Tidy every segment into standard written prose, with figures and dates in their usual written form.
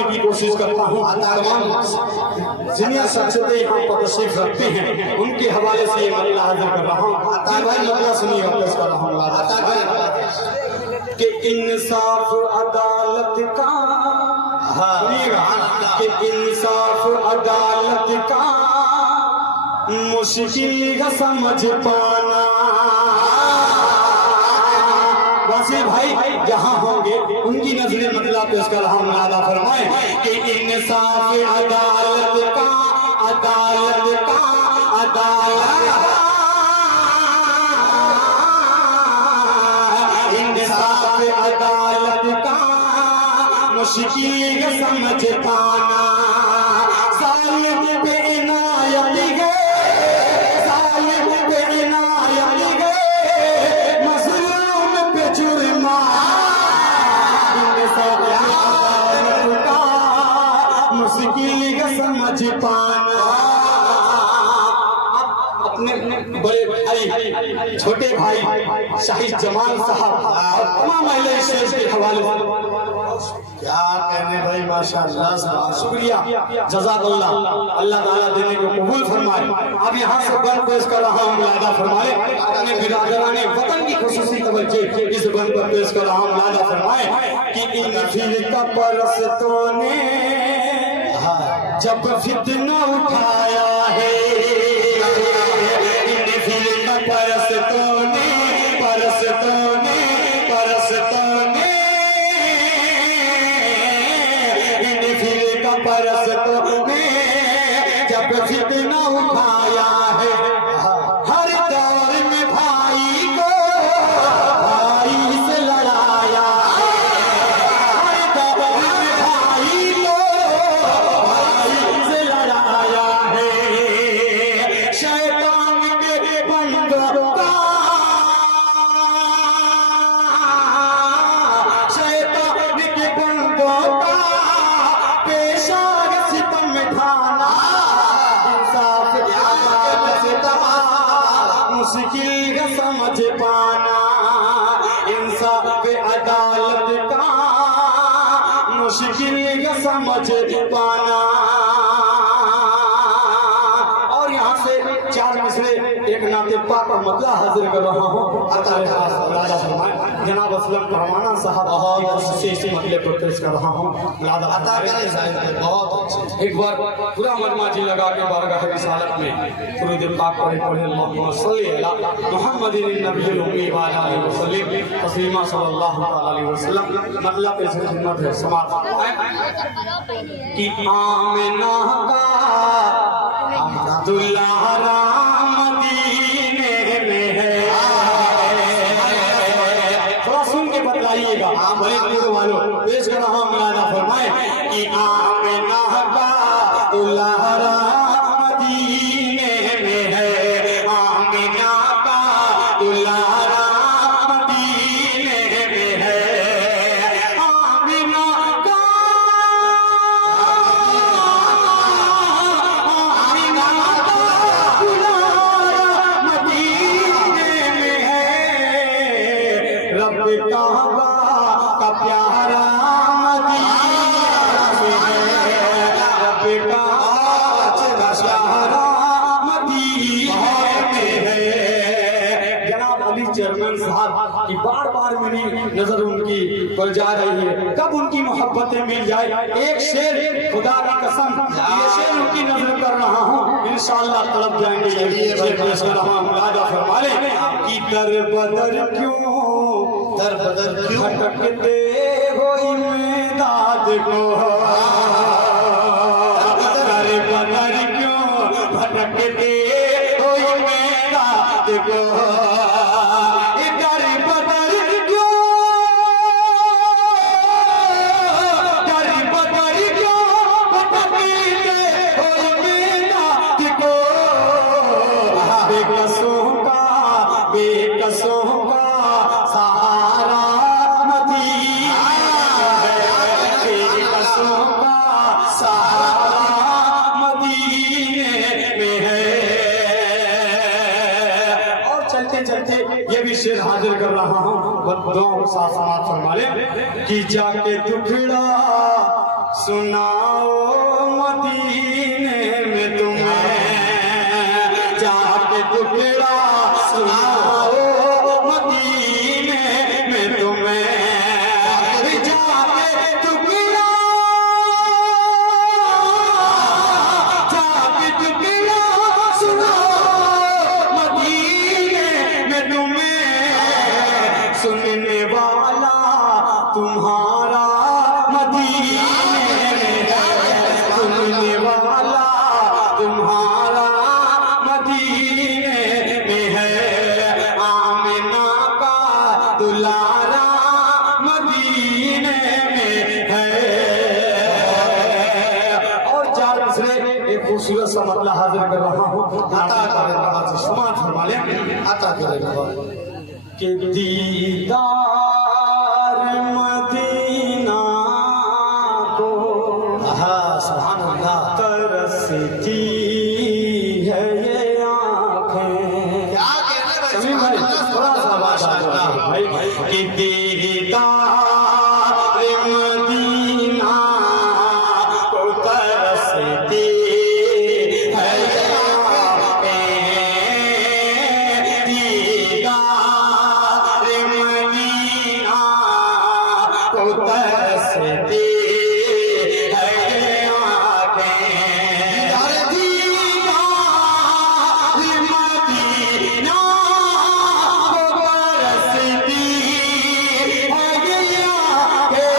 करने की कोशिश करता हूँ। तमाम जिन्हें शख्सियतें यहाँ पर तशरीफ रखते हैं उनके हवाले से ये मसला हाजिर कर रहा हूँ। मसला सुनिए, वापस कर रहा हूँ कि इंसाफ अदालत का, सुनिएगा, कि इंसाफ अदालत का मुश्किल है समझ पाना। वासी भाई जहाँ होंगे उनकी नजरें मतलब पेश कर रहा हूँ। नादा फरमाए कि इंसाफ अदालत का, अदालत का, अदालत इंसाफ अदालत का मुश्किल समझ पाना। जालिम पे इनायत है, जालिम पे इनायत है, मज़लूम पे जुर्माना। इंसाफ अदालत का मुश्किल समझ पाना। अपने बड़े भाई, छोटे भाई शाहिद जमाल साहब और तमाम अहले स्टेज के हवाले से क्या कहने भाई, माशाअल्लाह, शुक्रिया, जज़ाकल्लाह, अल्लाह ताला देने को कबूल फरमाए। अब यहाँ से बंद पेश कर रहा हूँ, लादा फरमाए। अपने बिरादराने वतन की खुसूसी तवज्जो इस बंद पर पेश कर रहा हूँ, लादा फरमाए कि इन फिरका परस्तों ने जब फितना उठाया है, इन फिरका परस्तों ने, परस्तों ने, परस्तों ने परस्तों ने जब फितना उठाया है, हर दौर में भाई को भाई से लड़ाया है, हर दौर में भाई को भाई से लड़ाया है। शैतान के बंदों का, शैतान के बंदों का मुश्किल का समझ पाना। इंसाफ अदालत का मुश्किल का समझ पाना। और यहाँ से चार मिसरे एक नाते पाक और मतला हाजिर कर रहा हूँ। जनाब असलम रहमाना साहब से इसी मसले पर पेश कर रहा हूँ। बहुत एक बार पूरा मजमाजी लगा के बारगाह रिसालत में दुरूद पाक पढ़े पढ़े अल्लाहुम्मा सल्ली अला मुहम्मदिन नबिय्यिल उम्मी व अला आलिहि वसल्लम तस्लीमा सल्लल्लाहु अलैहि वसल्लम। मतलब ऐसे खिदमत है समाज कि आमिना का दुल्हा मदीने में है। थोड़ा सुन के बतलाइएगा वालों, पेश कर रहा हूँ। मौलाना फरमाए कि आमिना का दुल्हा मदीने में है, आमिना का दुल्हा मदीने में है, आमिना का, आमिना का दुल्हा मदीने में है। रब काबा का प्यारा चेयरमैन साहब की बार बार मेरी नजर उनकी पर जा रही है, कब उनकी मोहब्बतें मिल जाए। एक शेर खुदा की कसम, ये शेर उनकी नजर कर रहा हूँ, इंशाअल्लाह तलब जाएंगे। ये पेश कर रहा हूँ। राजा फरमाए कि दर बदर क्यों, दर बदर क्यों भटकते हो इमदाद को, दर बदर क्यों भटकते हो इमदाद को, बेकसों का सहारा मदीना है, बेकसों का सहारा मदीने में है। और चलते चलते ये भी शेर हाजिर कर रहा हूँ, दो साथ समात फरमा ले कि जाके टुकड़ा सुनाओ मदीने में तुम्हें जाके टुकड़ा सुनाओ मदीने में तुम्हें जाके टुकड़ा सुनाओ मदीने में तुम्हें सुनने वाला तुम्हारा मदीने में है सुनने वाला तुम्हारा मदीने में है आमिना का दुलारा मदीने में है। और चार मिसरे एक खूबसूरत सा मतलब हाजिर कर रहा हूँ अता करे नवाज़ समाज फरमा ले अता करे नवाज़ कि दीदार मदीना को हाँ सुभान अल्लाह तरसती है ये आँखें। क्या कहने समीर भाई थोड़ा सा आवाज आ रहा है भाई कि दीदार मदीना को तरसती है ये आँखें। दीदार मदीना को तरसती है ये आँखें। अरे दीदार मदीना को तरसती है ये आँखें।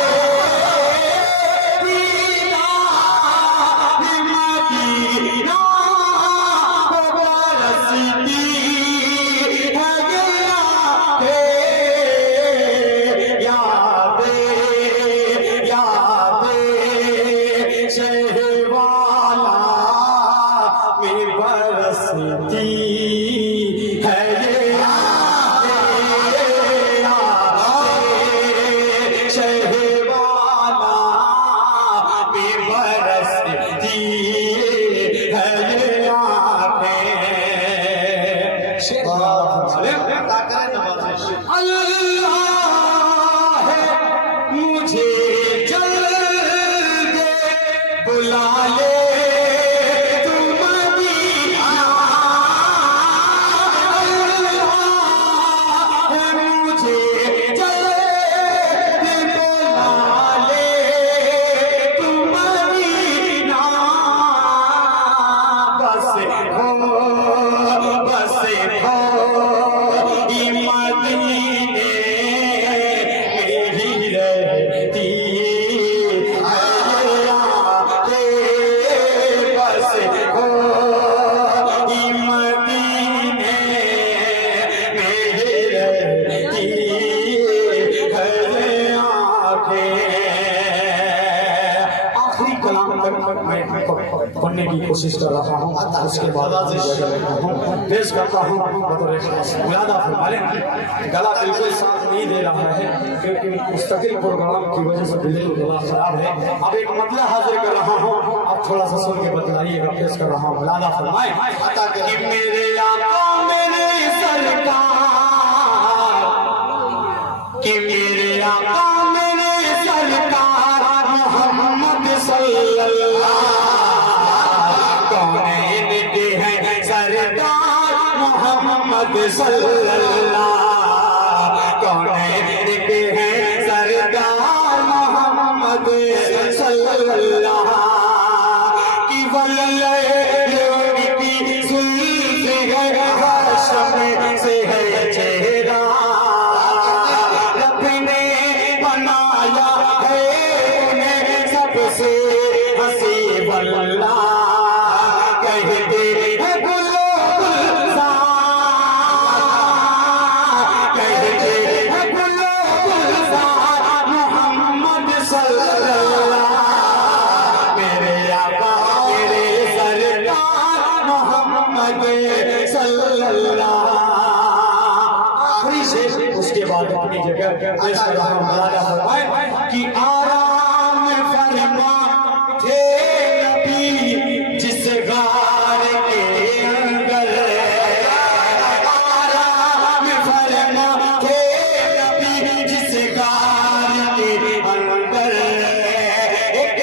दीदार मदीना को तरसती है ये आँखें। यादें यादें शहवाला में बरसती है ये यादें यादें शहवाला में बरसती है ये आँखें। शेर अता करे नवाज़ अल्लाह है मुझे जल्द बुला ले तू मदीना। अल्लाह है मुझे जल्द बुला ले तू मदीना। बस हो मदीने में ही रहती है यादें। बस हो मदीने में ही रहती है आँखें। आखिरी कलाम तक मैं पढ़ने की कोशिश कर रहा हूँ उसके बाद पेश करता हूँ मुरादा फरमाले। गला बिल्कुल साथ नहीं दे रहा है क्योंकि मुस्तकिल प्रोग्राम की वजह से बिल्कुल गला खराब है। अब एक मतलब हाजिर कर रहा हूँ अब थोड़ा सा सुन के बतलाइएगा। पेश कर रहा हूँ मुरादा फरमाए कि मेरे आका मेरे सरकार कि मेरे आका मेरे सरकार मोहम्मद सल्लल्लाहु कौनैन के हैं सरदार मोहम्मद सल्लल्लाहु कौनैन के हैं सरदार मोहम्मद सल्लल्लाहु की वल्ले लोग की सुल्फ़ है हाशम से है चेहरा। रब ने बनाया है उन्हें सबसे हंसी वल्ला कहते हैं गुलो गुलजार कहते हैं गुलो गुलजार मोहम्मद सल्लल्लाहु मेरे आका मेरे सरकार मोहम्मद सल्लल्लाहु। आखिरी शेर उसके बाद अपनी जगह ऐसा रहा मौलाना फरमाए कि आराम फरमा थे नबी जिस गार के अंदर। आराम फरमा थे नबी जिस गार के अंदर। एक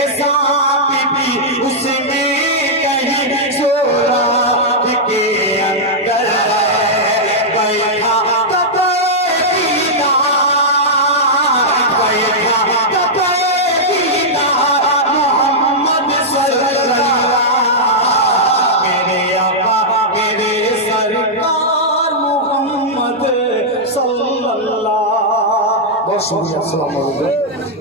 शुक्रिया, अस्सलाम वालेकुम।